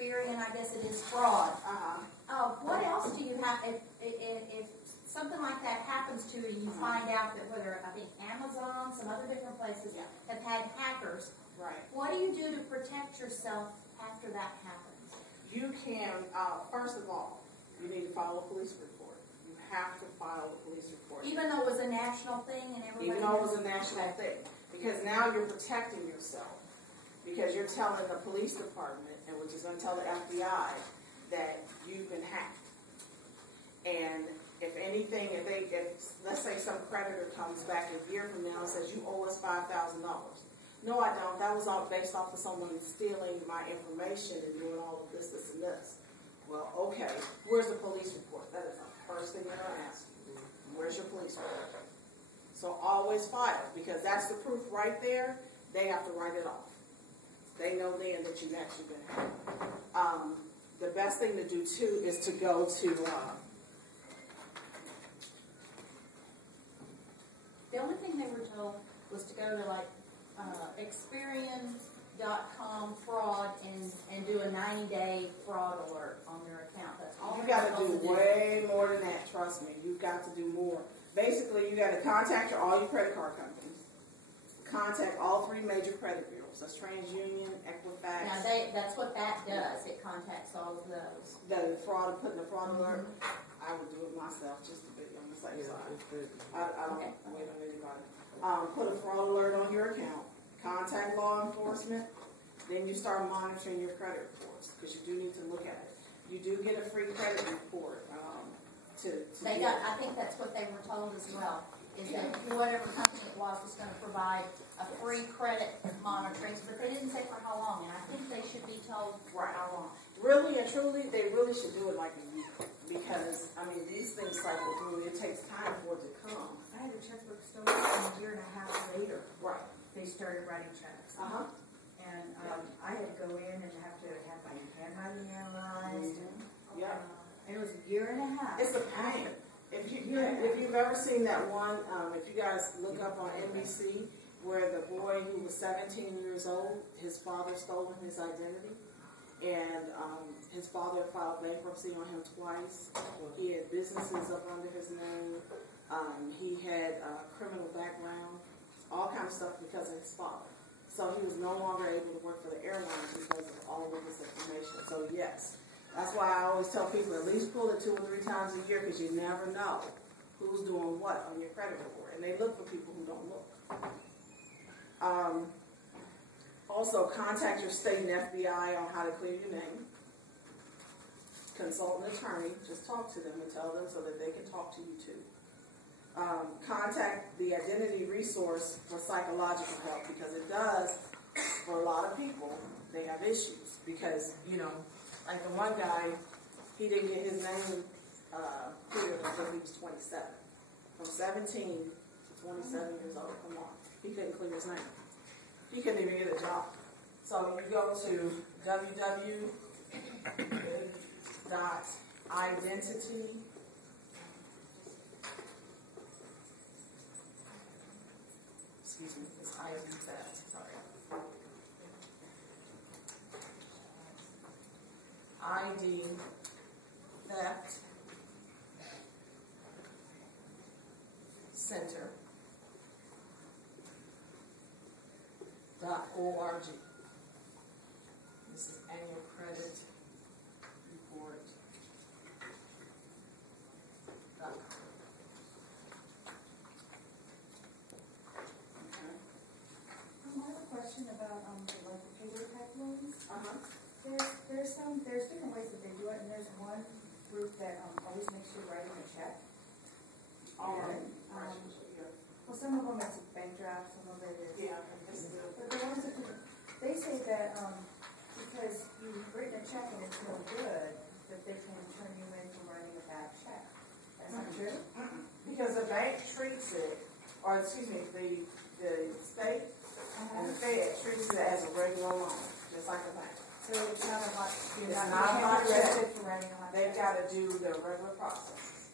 Experian, I guess it is, fraud. What else do you have, if something like that happens to you, you find out that whether, I think Amazon, some other different places have had hackers. Right. What do you do to protect yourself after that happens? You can, first of all, you need to file a police report. You have to file a police report. Even though it was a national thing and everybody... Even though it was a national thing. Because now you're protecting yourself. Because you're telling the police department, and which is going to tell the FBI, that you've been hacked. And if anything, if let's say some creditor comes back a year from now and says, you owe us $5,000. No, I don't. That was all based off of someone stealing my information and doing all of this, this, and this. Well, okay, where's the police report? That is the first thing they're going to ask you. Where's your police report? So always file, because that's the proof right there. They have to write it off. They know then that you've actually been hacked. The best thing to do, too, is to go to... the only thing they were told was to go to, like, Experian.com fraud and do a 90-day fraud alert on their account. That's all. You got to do way more than that. Trust me, you've got to do more. Basically, you got to contact all your credit card companies. Contact all 3 major credit bureaus. That's TransUnion, Equifax. Now that's what that does. It contacts all of those. The fraud, putting the fraud alert. I would do it myself just to be on the safe side. I don't wait on anybody. Put a fraud alert on your account. Contact law enforcement. Then you start monitoring your credit reports because you do need to look at it. You do get a free credit report. I think that's what they were told as well. Is that whatever company it was going to provide a free credit monitoring, but they didn't say for how long. And I think they should be told for how long. Really and truly, they really should do it like a year because I mean these things cycle through. It takes time for it to come. I had a checkbook stolen a year and a half later. Right. They started writing checks. And I had to go in and have to have my handwriting analyzed. Yeah. And it was a year and a half. It's a pain. If you've ever seen that one, if you guys look up on NBC, where the boy who was 17 years old, his father stole his identity, and his father filed bankruptcy on him twice. He had businesses up under his name. He had a criminal background, all kinds of stuff because of his father. So he was no longer able to work for the airlines because of all of this information. So yes. That's why I always tell people at least pull it 2 or 3 times a year because you never know who's doing what on your credit report. And they look for people who don't look. Also, contact your state and FBI on how to clear your name. Consult an attorney. Just talk to them and tell them so that they can talk to you too. Contact the identity resource for psychological help because it does, for a lot of people, they have issues because, you know, like the one guy, he didn't get his name cleared until he was 27. From 17 to 27 years old, come on. He couldn't clear his name. He couldn't even get a job. So you go to www.identity. Excuse me, it's ID theft, sorry. ID theft center.org. This is annual credit report. I have a question about the paper type loans. There's different ways that they do it, and there's one group that always makes you writing a check. Well, some of them it's a bank draft, some of it is. Yeah. But the ones that they say that because you've written a check and it's no good, that they can turn you in for writing a bad check. That's not true. Because the bank treats it, or excuse me, the state and the Fed treats it as a regular loan, just like a bank. So it's not a hot. It's not a hot check. For writing a hot They've check. got to do their regular process.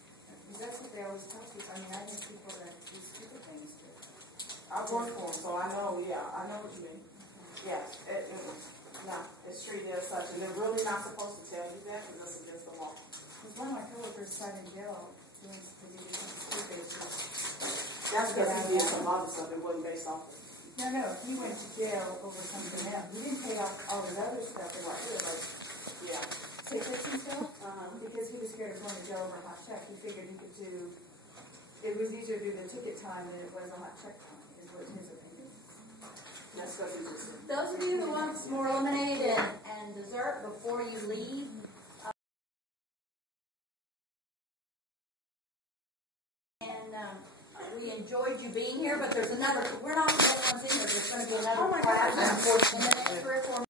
Because that's what they always tell people. I mean, I think people that do stupid things too. I've worked for them, so I know. Yeah, I know what you mean. Yes, No, it's treated as such, and they're really not supposed to tell you that because it's against the law. Because one of my coworkers sat in jail doing because he did some school bases. That's because he did some other stuff, it wasn't based off of. No, he went to jail over something else. He didn't pay off all his other stuff that was good, like Yeah. tickets and stuff. Because he was scared of going to jail over a hot check. He figured he could do, it was easier to do the ticket time than it was a hot check time, is what his opinion. That's because he just. Those of you who want some more lemonade and dessert before you leave, we enjoyed you being here, but there's another, we're not the only ones in here, there's going to be another class in the next 3 or 4